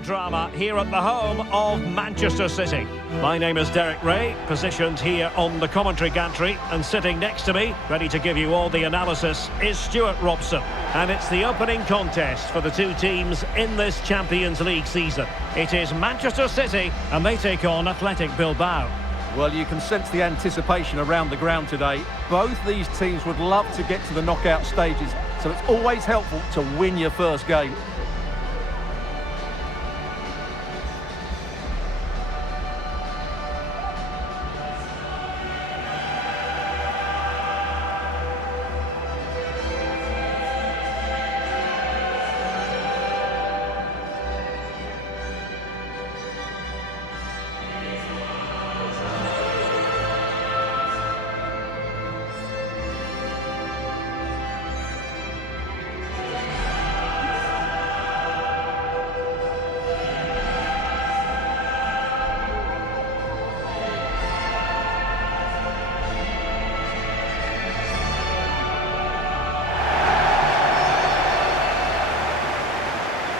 Drama here at the home of Manchester City. My name is Derek Ray, positioned here on the commentary gantry, and sitting next to me, ready to give you all the analysis, is Stuart Robson. And it's the opening contest for the two teams in this Champions League season. It is Manchester City, and they take on Athletic Bilbao. Well, you can sense the anticipation around the ground today. Both these teams would love to get to the knockout stages, so it's always helpful to win your first game.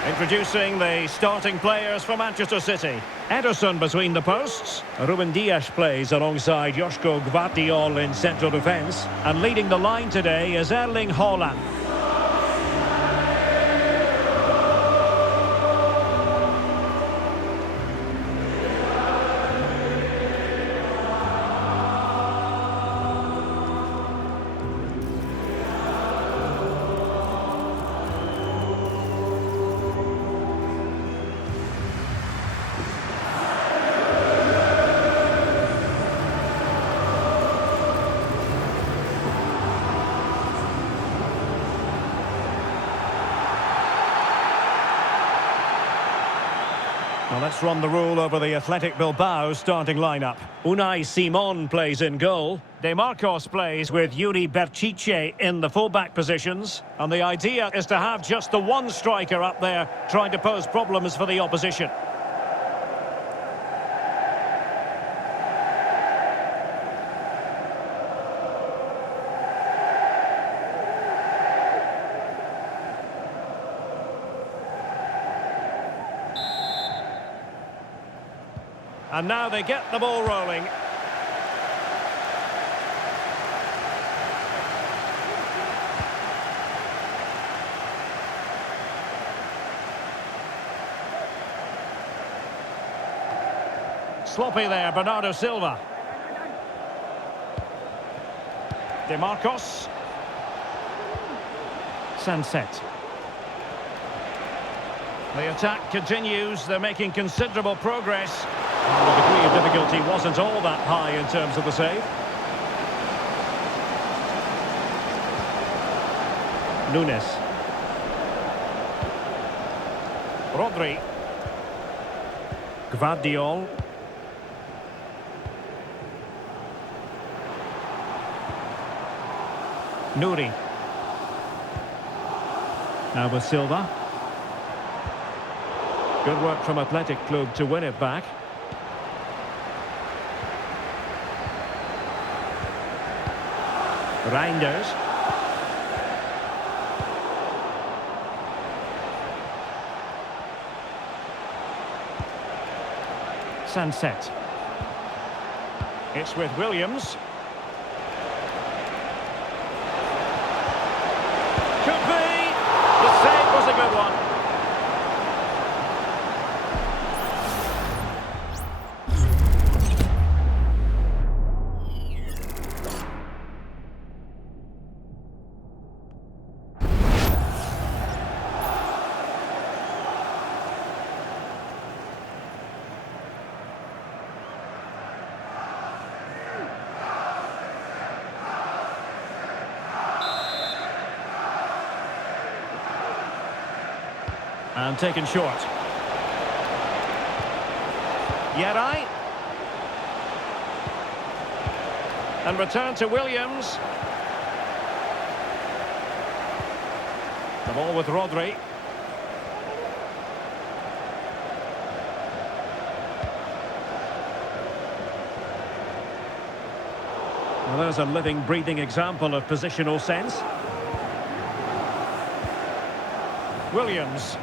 Introducing the starting players for Manchester City. Ederson between the posts. Ruben Dias plays alongside Joško Gvardiol in central defence. And leading the line today is Erling Haaland. Well, let's run the rule over the Athletic Bilbao starting lineup. Unai Simon plays in goal. De Marcos plays with Yuri Berchiche in the fullback positions. And the idea is to have just the one striker up there trying to pose problems for the opposition. And now they get the ball rolling. Sloppy there, Bernardo Silva. De Marcos. Sunset. The attack continues. They're making considerable progress. The degree of difficulty wasn't all that high in terms of the save. Nunes. Rodri. Gvardiol. Nuri. Now with Silva. Good work from Athletic Club to win it back. Reinders. Sunset. It's with Williams. Could be! The save was a good one. And taken short. Yerai. And return to Williams. The ball with Rodri. Well, there's a living, breathing example of positional sense. Williams.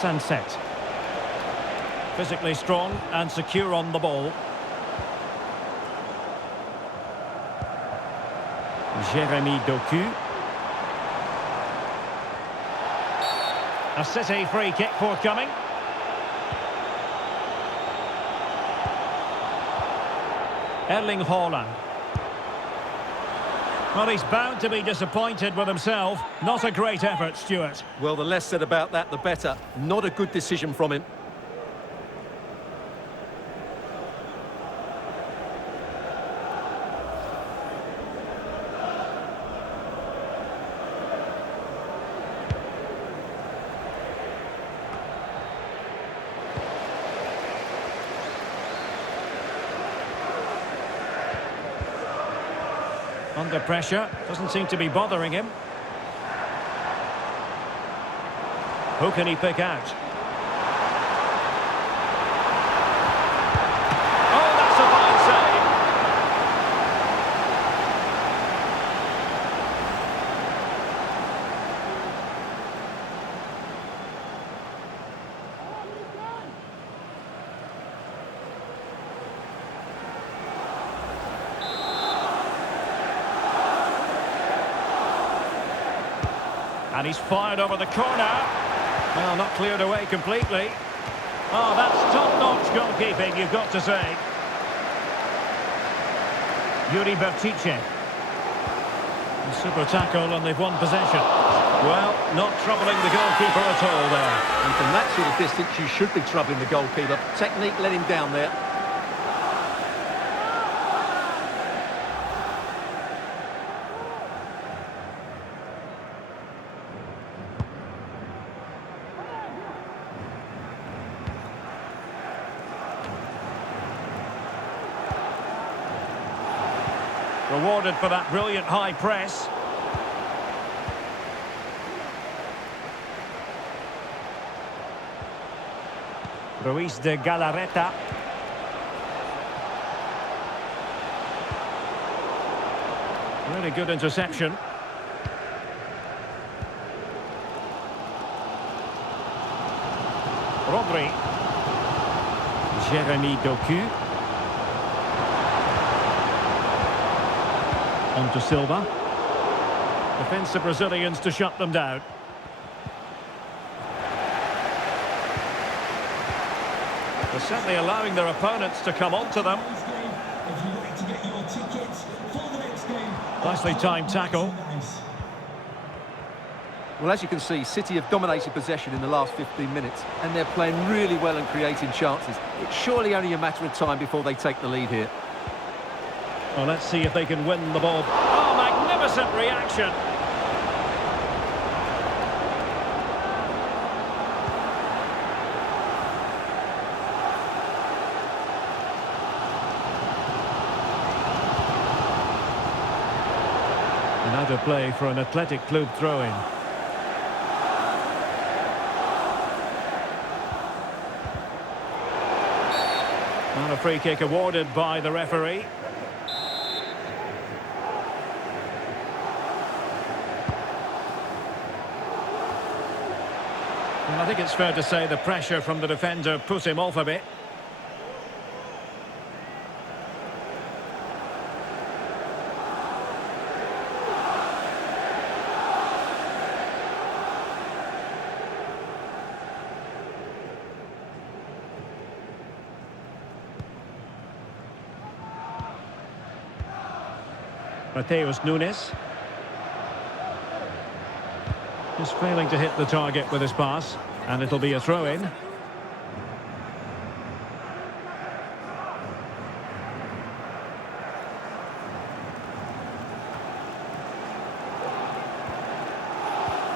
Sunset. Physically strong and secure on the ball. Jeremy Doku. A City free kick forthcoming. Erling Haaland. Well, he's bound to be disappointed with himself. Not a great effort, Stuart. Well, the less said about that, the better. Not a good decision from him. Under pressure, doesn't seem to be bothering him. Who can he pick out? Oh, that's a fine save. And he's fired over the corner. Well, not cleared away completely. Oh, that's top-notch goalkeeping, you've got to say. Yuri Bertice. Super tackle, and they've won possession. Well, not troubling the goalkeeper at all there. And from that sort of distance, you should be troubling the goalkeeper. Technique let him down there. Rewarded for that brilliant high press. Ruiz de Galarreta. Really good interception. Rodri. Jeremy Doku. On to Silva. Defensive Brazilians to shut them down. They're certainly allowing their opponents to come onto them. Nicely timed tackle. Well, as you can see, City have dominated possession in the last 15 minutes, and they're playing really well and creating chances. It's surely only a matter of time before they take the lead here. Well, let's see if they can win the ball. Oh, magnificent reaction. And out of play for an Athletic Club throw-in. And a free kick awarded by the referee. Well, I think it's fair to say the pressure from the defender put him off a bit. Mateus Nunes. Just failing to hit the target with his pass, and it'll be a throw-in.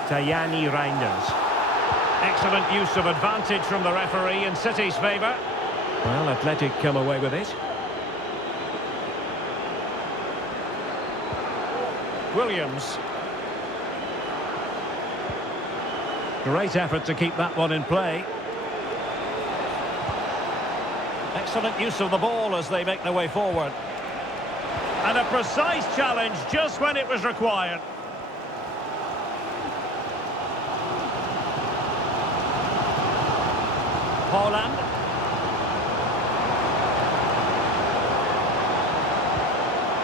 Tajani Reinders. Excellent use of advantage from the referee in City's favour. Well, Athletic come away with it. Williams. Great effort to keep that one in play. Excellent use of the ball as they make their way forward. And a precise challenge just when it was required. Holland.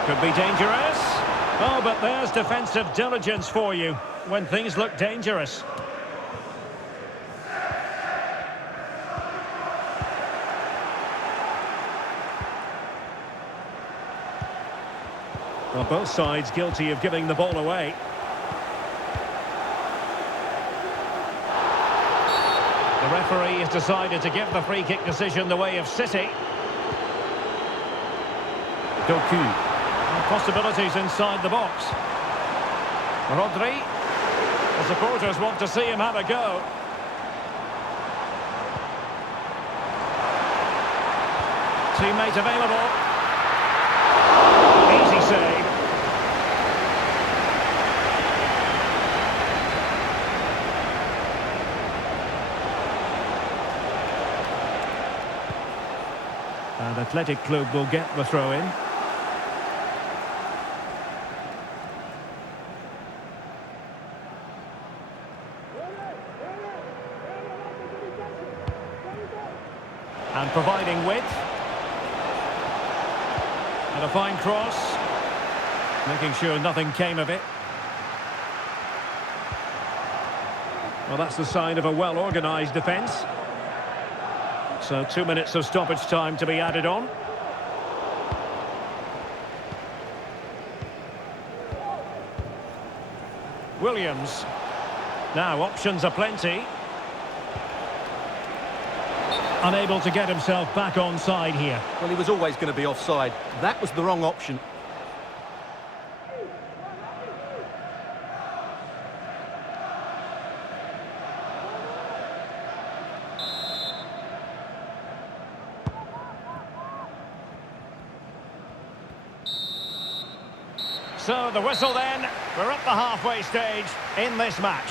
Could be dangerous. Oh, but there's defensive diligence for you when things look dangerous. Well, both sides guilty of giving the ball away. The referee has decided to give the free kick decision the way of City. Doku. And possibilities inside the box. Rodri. The supporters want to see him have a go. Teammate available. Easy save. And Athletic Club will get the throw-in. And providing width. And a fine cross. Making sure nothing came of it. Well, that's the sign of a well-organised defence. So 2 minutes of stoppage time to be added on. Williams. Now options are plenty. Unable to get himself back onside here. Well, he was always going to be offside. That was the wrong option. So the whistle then. We're at the halfway stage in this match.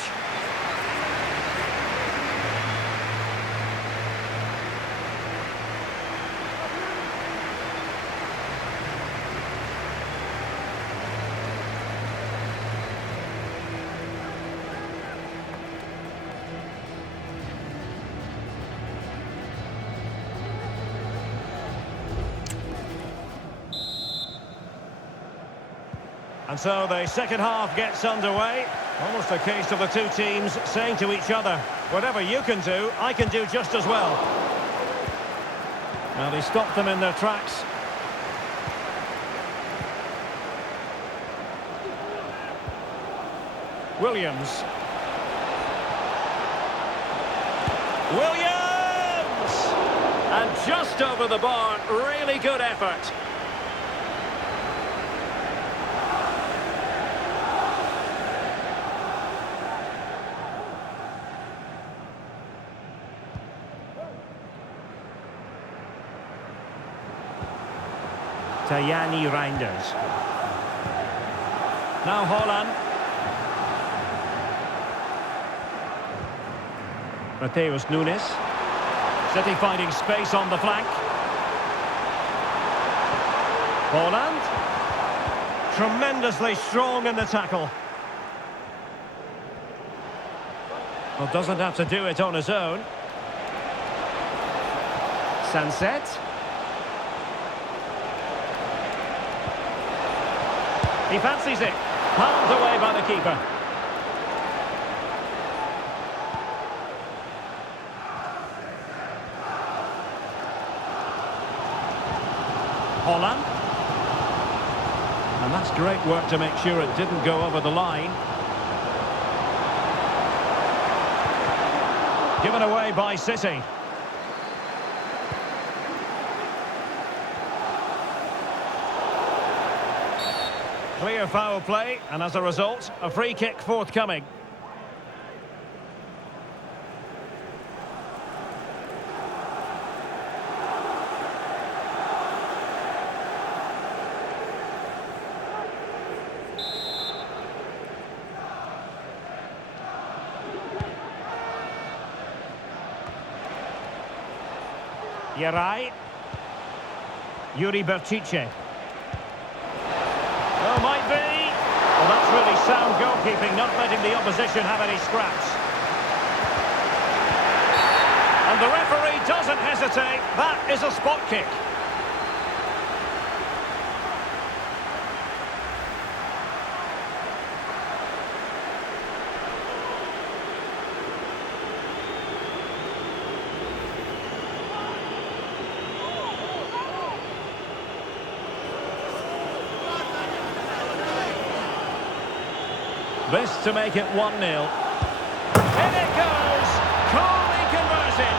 And so the second half gets underway. Almost a case of the two teams saying to each other, whatever you can do, I can do just as well. Now they stopped them in their tracks. Williams. Williams! And just over the bar, really good effort. Tajani Reinders. Now Holland. Mateus Nunes. City finding space on the flank. Holland. Tremendously strong in the tackle. Well, doesn't have to do it on his own. Sunset. He fancies it. Palmed away by the keeper. Holland. And that's great work to make sure it didn't go over the line. Given away by City. Clear foul play, and as a result, a free kick forthcoming. Yerai. Yuri Berchiche. Oh, might be. Well, that's really sound goalkeeping, not letting the opposition have any scraps. And And the referee doesn't hesitate. That is a spot kick. This to make it 1-0. In it goes! Coolly converted!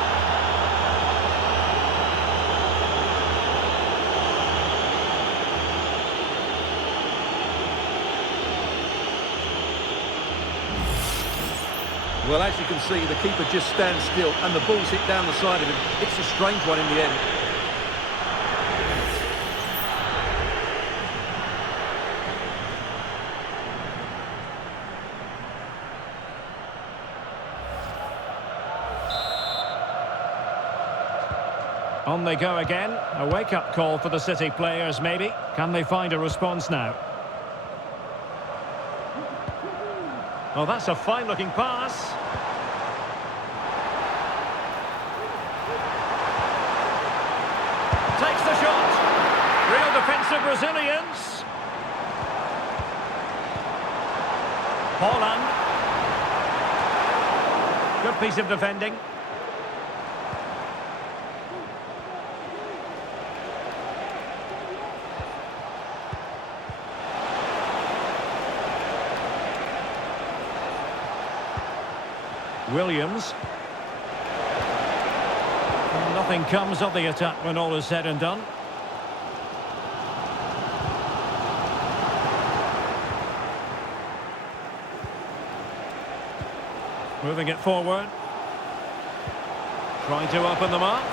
Well, as you can see, the keeper just stands still and the ball's hit down the side of him. It's a strange one in the end. On they go again. A wake-up call for the City players, maybe. Can they find a response now? Oh, that's a fine-looking pass. Takes the shot. Real defensive resilience. Holland. Good piece of defending. Williams. Well, nothing comes of the attack when all is said and done. Moving it forward. Trying to open them up.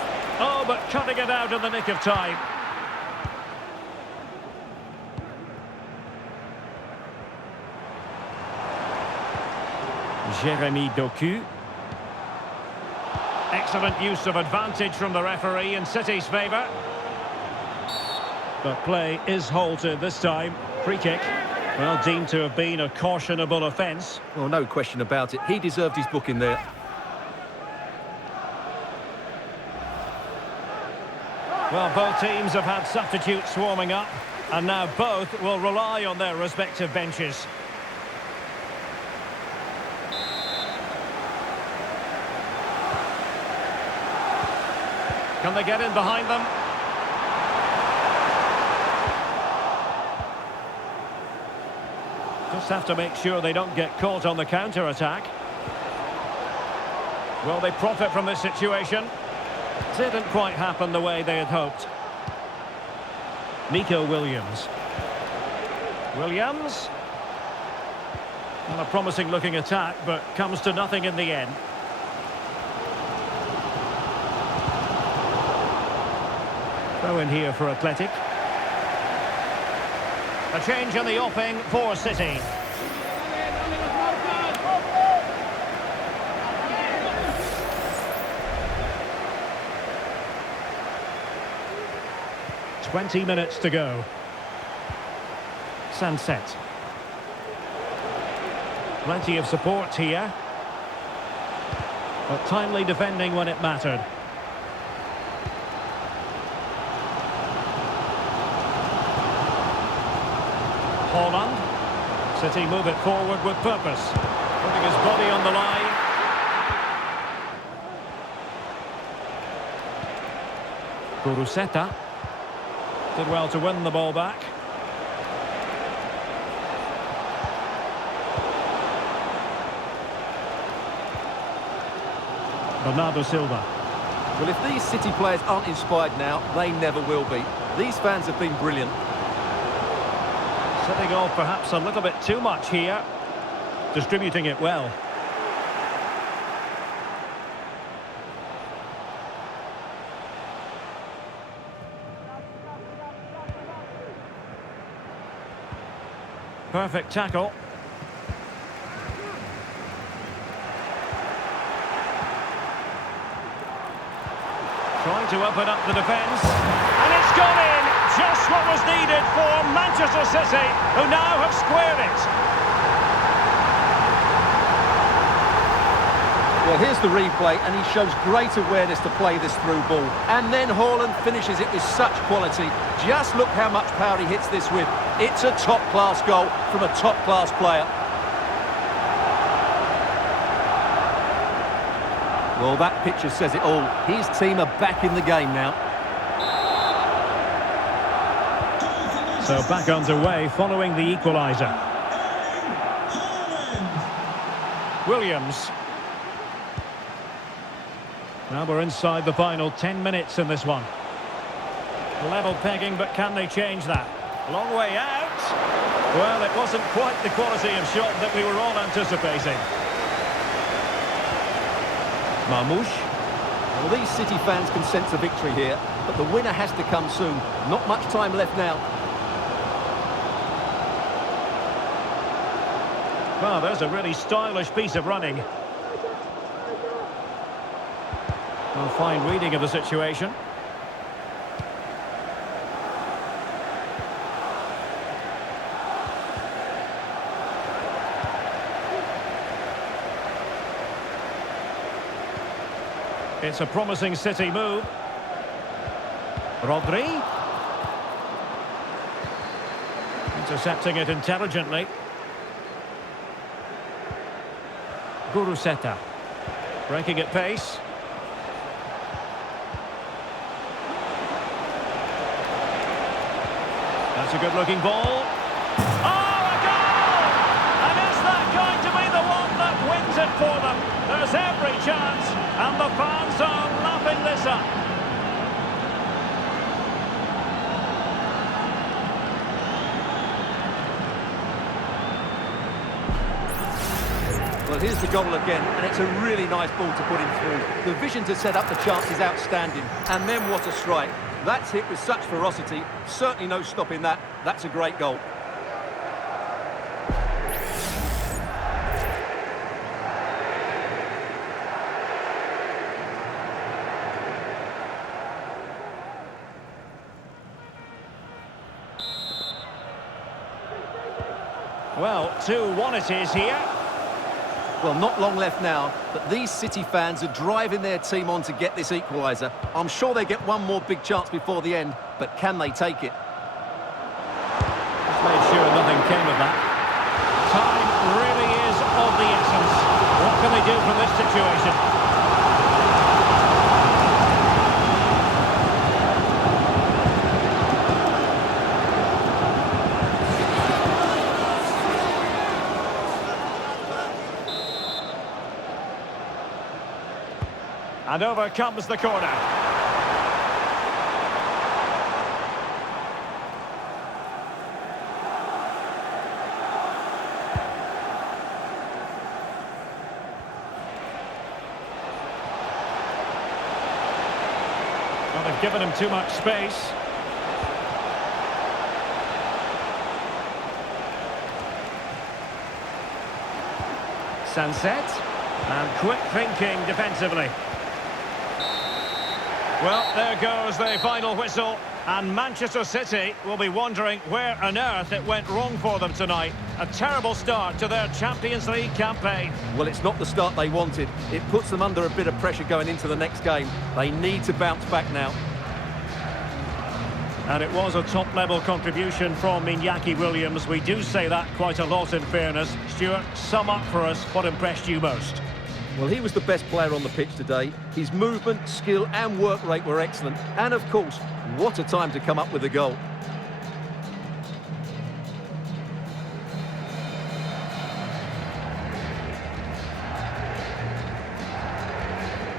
Oh, but cutting it out in the nick of time. Jeremy Doku. Excellent use of advantage from the referee in City's favour. But play is halted this time. Free kick. Well, deemed to have been a cautionable offence. Well, no question about it. He deserved his booking there. Well, both teams have had substitutes warming up, and now both will rely on their respective benches. Can they get in behind them? Just have to make sure they don't get caught on the counter-attack. Will they profit from this situation? Didn't quite happen the way they had hoped. Nico Williams. Williams. Well, a promising-looking attack, but comes to nothing in the end. Throw in here for Athletic. A change in the offing for City. "20 minutes to go. Sunset. Plenty of support here. But timely defending when it mattered. Holland. City move it forward with purpose. Putting his body on the line. Kuruseta. Did well to win the ball back. Bernardo Silva. Well, if these City players aren't inspired now, they never will be. These fans have been brilliant. Setting off perhaps a little bit too much here. Distributing it well. Perfect tackle. Trying to open up the defence. And it's gone in! Just what was needed for Manchester City, who now have squared it. Well, here's the replay, and he shows great awareness to play this through ball. And then Haaland finishes it with such quality. Just look how much power he hits this with. It's a top-class goal from a top-class player. Well, that picture says it all. His team are back in the game now. So back underway following the equaliser. Williams. Now we're inside the final 10 minutes in this one. Level pegging, but can they change that? Long way out. Well, it wasn't quite the quality of shot that we were all anticipating. Marmouche. Well, these City fans can sense a victory here, but the winner has to come soon. Not much time left now. Well, there's a really stylish piece of running. Well, fine reading of the situation. It's a promising City move. Rodri. Intercepting it intelligently. Guruseta. Breaking at pace. That's a good-looking ball. Oh, a goal! And is that going to be the one that wins it for them? There's every chance, and the fans are lapping this up. Well, here's the goal again, and it's a really nice ball to put him through. The vision to set up the chance is outstanding, and then what a strike. That's hit with such ferocity, certainly no stopping that. That's a great goal. Well, 2-1 it is here. Well, not long left now, but these City fans are driving their team on to get this equaliser. I'm sure they get one more big chance before the end, but can they take it? Just made sure nothing came of that. Time really is of the essence. What can they do from this situation? And over comes the corner. Well, they've given him too much space. Sunset. And quick thinking defensively. Well, there goes the final whistle, and Manchester City will be wondering where on earth it went wrong for them tonight. A terrible start to their Champions League campaign. Well, it's not the start they wanted. It puts them under a bit of pressure going into the next game. They need to bounce back now. And it was a top-level contribution from Iñaki Williams. We do say that quite a lot in fairness. Stuart, sum up for us what impressed you most. Well, he was the best player on the pitch today. His movement, skill and work rate were excellent. And, of course, what a time to come up with a goal.